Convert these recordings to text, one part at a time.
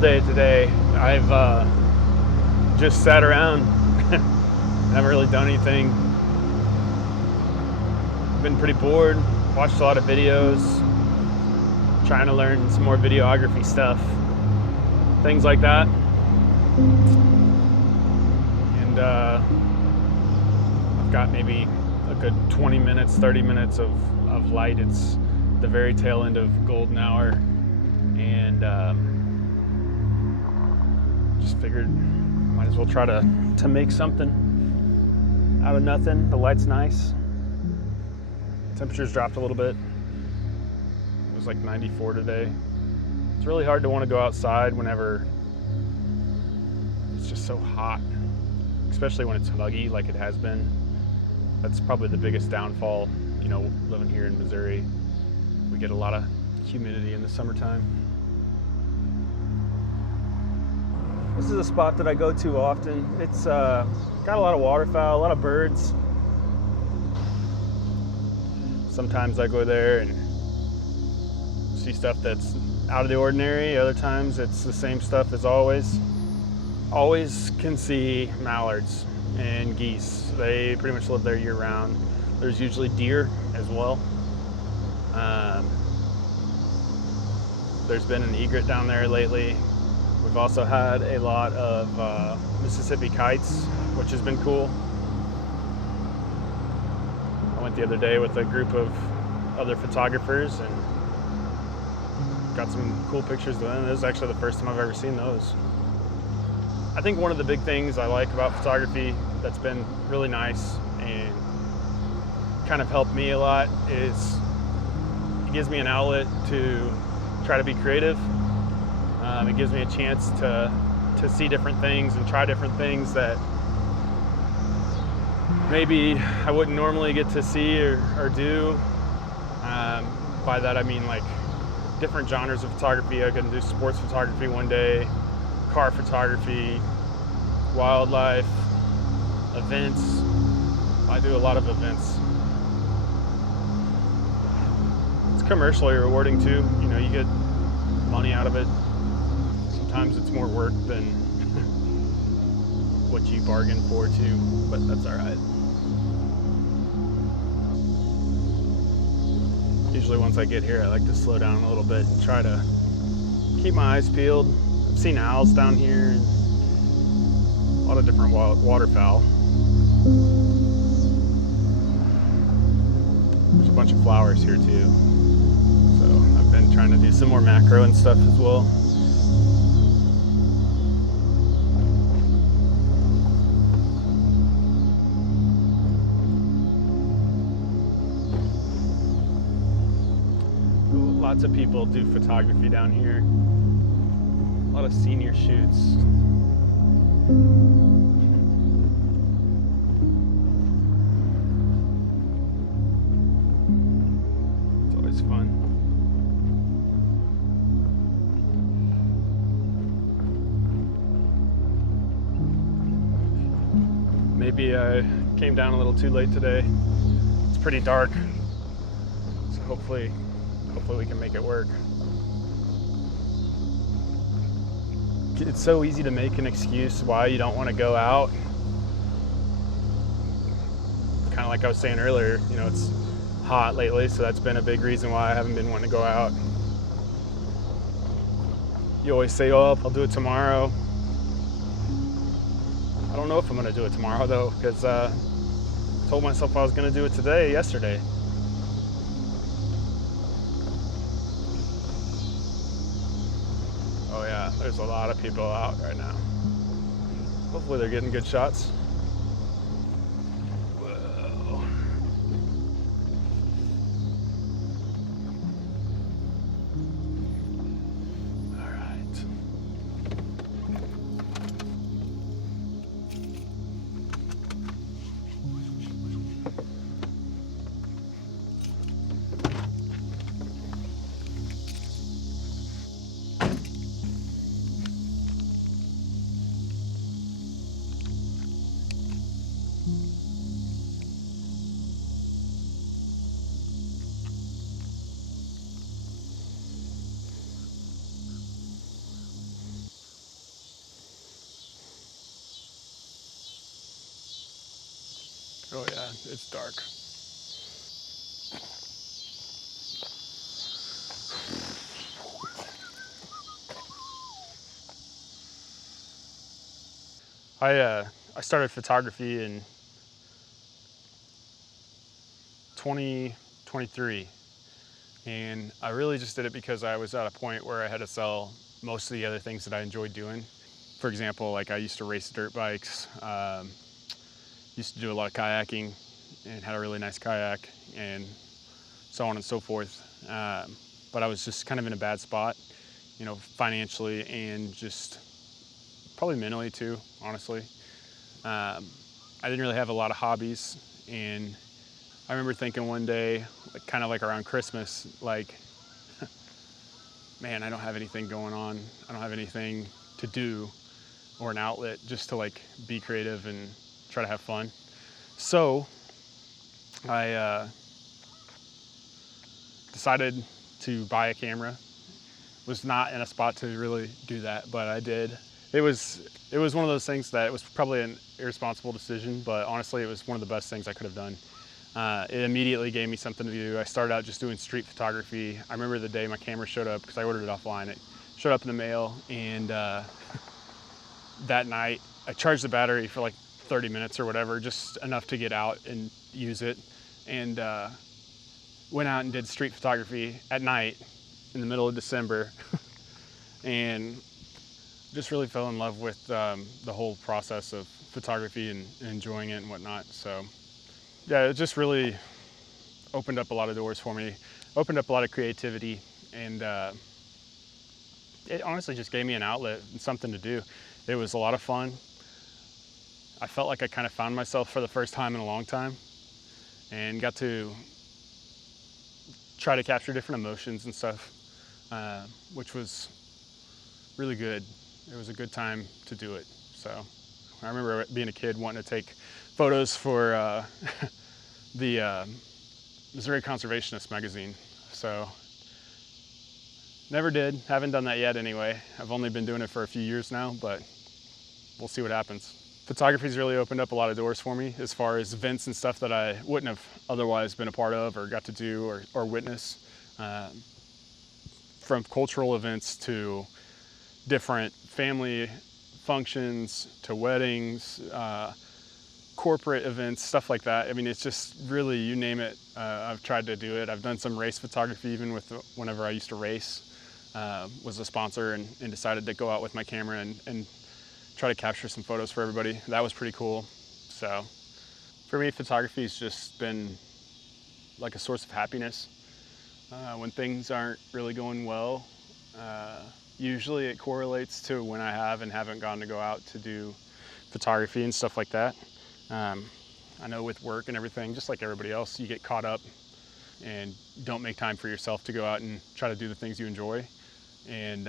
day today. I've just sat around, haven't really done anything. Been pretty bored, watched a lot of videos, trying to learn some more videography stuff, things like that. And I've got maybe a good 20 minutes, 30 minutes of light. It's the very tail end of golden hour, and just figured might as well try to make something out of nothing. The light's nice. Temperature's dropped a little bit. It was like 94 today. It's really hard to want to go outside whenever it's just so hot, especially when it's muggy like it has been. That's probably the biggest downfall, living here in Missouri. We get a lot of humidity in the summertime. This is a spot that I go to often. It's got a lot of waterfowl, a lot of birds. Sometimes I go there and see stuff that's out of the ordinary. Other times it's the same stuff as always. Always can see mallards and geese. They pretty much live there year round. There's usually deer as well. There's been an egret down there lately. We've also had a lot of Mississippi kites, which has been cool. I went the other day with a group of other photographers and got some cool pictures of them. This is actually the first time I've ever seen those. I think one of the big things I like about photography that's been really nice and kind of helped me a lot is it gives me an outlet to try to be creative. It gives me a chance to see different things and try different things that maybe I wouldn't normally get to see or do. By that I mean like different genres of photography. I can do sports photography one day, car photography, wildlife, events. I do a lot of events. It's commercially rewarding too. You get money out of it. Sometimes it's more work than what you bargained for too, but that's all right. Usually once I get here, I like to slow down a little bit and try to keep my eyes peeled. I've seen owls down here and a lot of different waterfowl. There's a bunch of flowers here too. So I've been trying to do some more macro and stuff as well. Lots of people do photography down here. A lot of senior shoots. It's always fun. Maybe I came down a little too late today. It's pretty dark, so hopefully we can make it work. It's so easy to make an excuse why you don't want to go out. Kind of like I was saying earlier, it's hot lately, so that's been a big reason why I haven't been wanting to go out. You always say, oh, I'll do it tomorrow. I don't know if I'm going to do it tomorrow though, because I told myself I was going to do it yesterday. Oh yeah, there's a lot of people out right now. Hopefully they're getting good shots. Whoa. All right. Oh yeah, it's dark. I started photography in 2023, and I really just did it because I was at a point where I had to sell most of the other things that I enjoyed doing. For example, like I used to race dirt bikes, used to do a lot of kayaking, and had a really nice kayak, and so on and so forth. But I was just kind of in a bad spot, you know, financially and just probably mentally too, honestly. I didn't really have a lot of hobbies, and I remember thinking one day, like, kind of like around Christmas, like, man, I don't have anything going on. I don't have anything to do or an outlet just to like be creative and try to have fun. So I decided to buy a camera. Was not in a spot to really do that, but I did. It was one of those things that it was probably an irresponsible decision, but honestly, it was one of the best things I could have done. It immediately gave me something to do. I started out just doing street photography. I remember the day my camera showed up because I ordered it offline. It showed up in the mail, and that night I charged the battery for like 30 minutes or whatever, just enough to get out and use it, and went out and did street photography at night in the middle of December, and just really fell in love with the whole process of photography and enjoying it and whatnot. So yeah, it just really opened up a lot of doors for me, opened up a lot of creativity, and it honestly just gave me an outlet and something to do. It was a lot of fun. I felt like I kind of found myself for the first time in a long time, and got to try to capture different emotions and stuff, which was really good. It was a good time to do it. So I remember being a kid wanting to take photos for the Missouri Conservationist magazine. So never did, haven't done that yet anyway. I've only been doing it for a few years now, but we'll see what happens. Photography's really opened up a lot of doors for me as far as events and stuff that I wouldn't have otherwise been a part of or got to do or witness. From cultural events to different family functions to weddings, corporate events, stuff like that. I mean, it's just really, you name it, I've tried to do it. I've done some race photography even with whenever I used to race. Was a sponsor and decided to go out with my camera and try to capture some photos for everybody. That was pretty cool. So for me, photography has just been like a source of happiness. When things aren't really going well, usually it correlates to when I have and haven't gotten to go out to do photography and stuff like that. I know with work and everything, just like everybody else, you get caught up and don't make time for yourself to go out and try to do the things you enjoy. And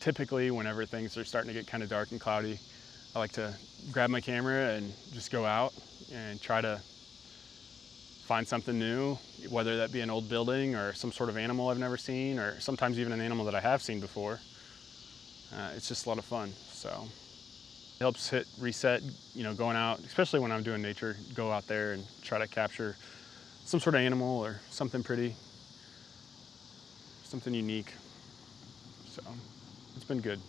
typically whenever things are starting to get kind of dark and cloudy, I like to grab my camera and just go out and try to find something new, whether that be an old building or some sort of animal I've never seen, or sometimes even an animal that I have seen before. It's just a lot of fun. So it helps hit reset, you know, going out, especially when I'm doing nature, go out there and try to capture some sort of animal or something pretty, something unique. So it's been good.